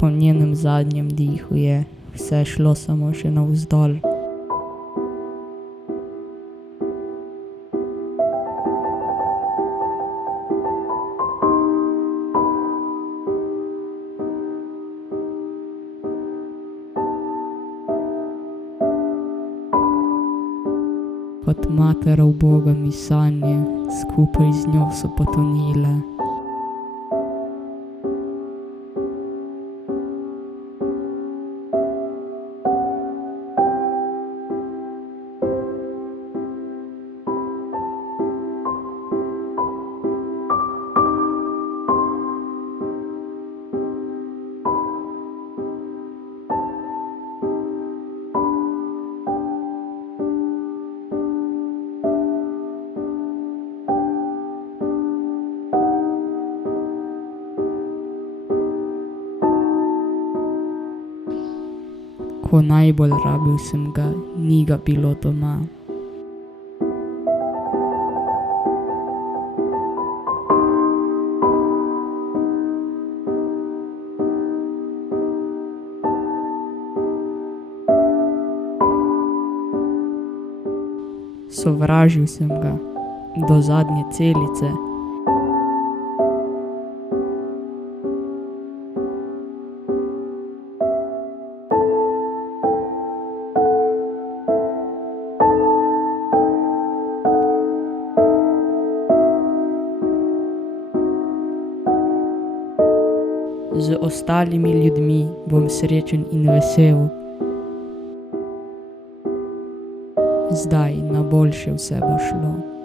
Po njenem zadnjem dihu je vse šlo samo še navzdol. Kot mater uboga mi sanje, skupaj z njo so potonile. Ko najbolj rabil sem ga, ni ga bilo doma. Sovražil sem ga do zadnje celice. Z ostalimi ljudmi bom srečen in vesel. Zdaj na boljše vse bo šlo.